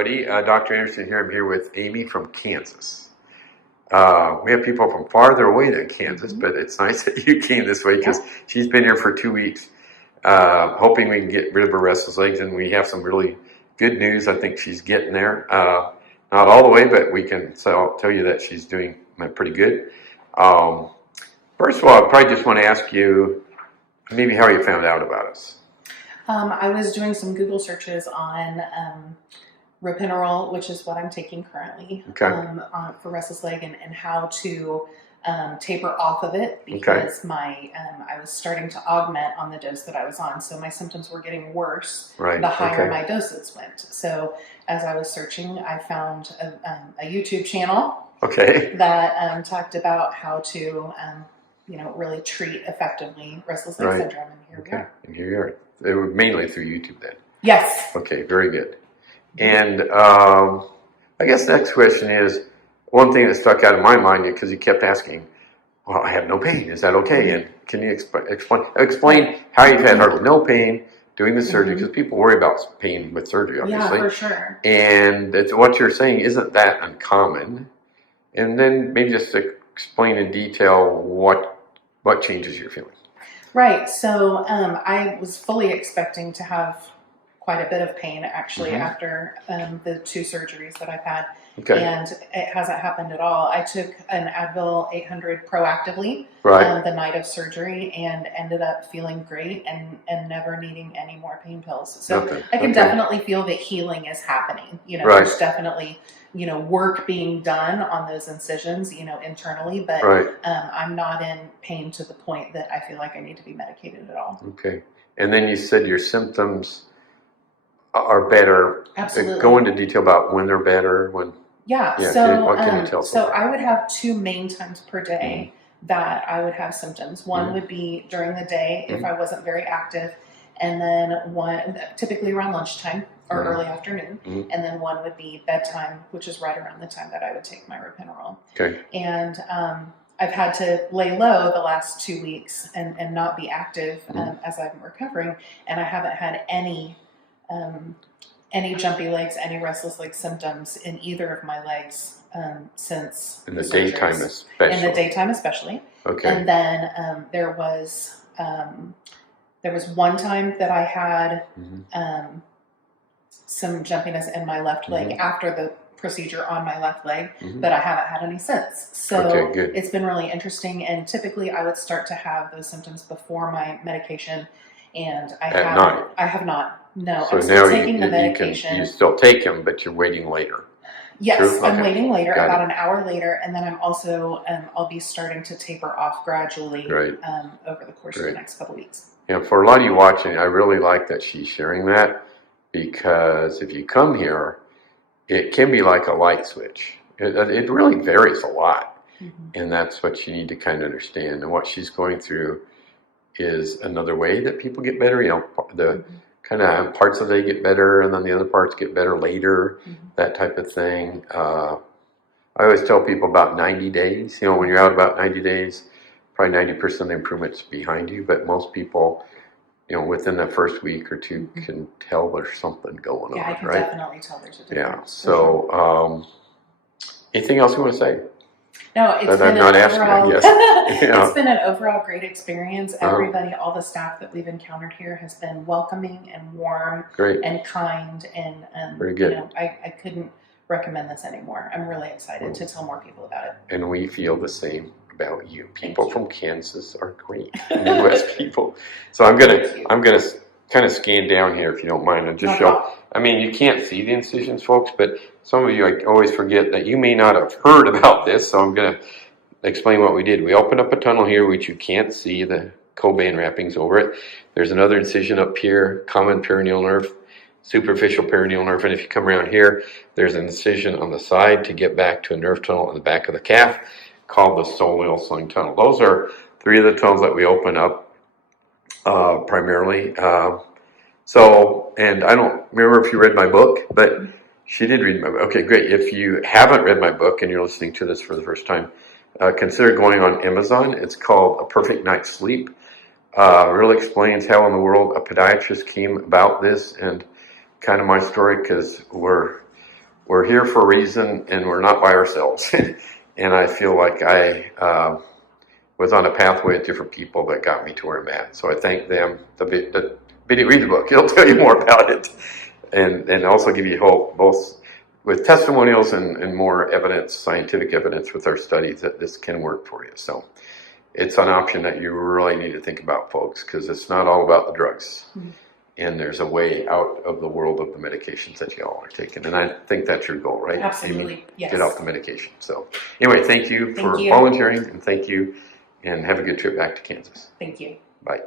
everybody. Dr. Anderson here. I'm here with Amy from Kansas. We have people from farther away than Kansas, but it's nice that you came this way because she's been here for 2 weeks, hoping we can get rid of her restless legs, and we have some really good news. I think she's getting there. Not all the way, but we can tell you that she's doing pretty good. First of all, I probably just want to ask you maybe how you found out about us. I was doing some Google searches on ropinirole, which is what I'm taking currently for restless leg, and how to taper off of it because I was starting to augment on the dose that I was on. So my symptoms were getting worse the higher my doses went. So as I was searching, I found a YouTube channel that talked about how to really treat effectively restless leg syndrome. And here we are. And here you are. It was mainly through YouTube then? Yes. Okay, very good. And I guess the next question is, one thing that stuck out in my mind, because you kept asking, well, I have no pain, is that okay? And can you explain how you've had hardly no pain doing the surgery? Because people worry about pain with surgery, obviously. Yeah, for sure. And what you're saying isn't that uncommon. And then maybe just explain in detail what changes you're feeling. Right. So I was fully expecting to have quite a bit of pain actually after the 2 surgeries that I've had. And it hasn't happened at all. I took an Advil 800 proactively the night of surgery and ended up feeling great and never needing any more pain pills. So I can definitely feel that healing is happening. There's definitely work being done on those incisions, internally, but I'm not in pain to the point that I feel like I need to be medicated at all. Okay. And then you said your symptoms are better. Absolutely. Go into detail about when they're better, when... So, what can you tell so I would have 2 main times per day that I would have symptoms. One would be during the day if I wasn't very active, and then one typically around lunchtime or early afternoon, and then one would be bedtime, which is right around the time that I would take my ropinirole. And I've had to lay low the last 2 weeks and not be active as I'm recovering, and I haven't had any jumpy legs, any restless leg symptoms in either of my legs since in the daytime especially. In the daytime especially. And then there was one time that I had some jumpiness in my left leg after the procedure on my left leg, but I haven't had any since. So it's been really interesting. And typically I would start to have those symptoms before my medication, and I have not. No, so I'm still taking the medication. You still take them, but you're waiting later. Yes, I'm waiting later, about an hour later, and then I'm also I'll be starting to taper off gradually over the course of the next couple of weeks. Yeah, for a lot of you watching, I really like that she's sharing that, because if you come here, it can be like a light switch. It really varies a lot, and that's what you need to kind of understand. And what she's going through is another way that people get better. The kind of parts of the day get better, and then the other parts get better later, that type of thing. I always tell people about 90 days. When you're out about 90 days, probably 90% of the improvement's behind you, but most people, within the first week or 2 can tell there's something going on, I can definitely tell there's a difference. Yeah, so anything else you want to say? No, it's been it's been an overall great experience. Everybody, all the staff that we've encountered here has been welcoming and warm and kind, and very good. I couldn't recommend this anymore. I'm really excited to tell more people about it. And we feel the same about you. People from Kansas are great, Midwest people. So I'm gonna kind of scan down here, if you don't mind, and just show. I mean, you can't see the incisions, folks, but some of you, I always forget that you may not have heard about this, so I'm going to explain what we did. We opened up a tunnel here, which you can't see the Cobain wrappings over it. There's another incision up here, common perineal nerve, superficial perineal nerve, and if you come around here, there's an incision on the side to get back to a nerve tunnel in the back of the calf called the soleal sling tunnel. Those are 3 of the tunnels that we open up primarily. And I don't remember if you read my book, but she did read my book. Okay, great. If you haven't read my book and you're listening to this for the first time, consider going on Amazon. It's called A Perfect Night's Sleep. Really explains how in the world a podiatrist came about this, and kind of my story, because we're we're here for a reason, and we're not by ourselves. And I feel like I was on a pathway with different people that got me to where I'm at. So I thank them. The video, read the book; it'll tell you more about it, and also give you hope, both with testimonials and more evidence, scientific evidence with our studies that this can work for you. So it's an option that you really need to think about, folks, because it's not all about the drugs. Mm-hmm. And there's a way out of the world of the medications that you all are taking. And I think that's your goal, right? Absolutely, Amy? yes. Get off the medication. So anyway, thank you for volunteering, and thank you, and have a good trip back to Kansas. Thank you. Bye.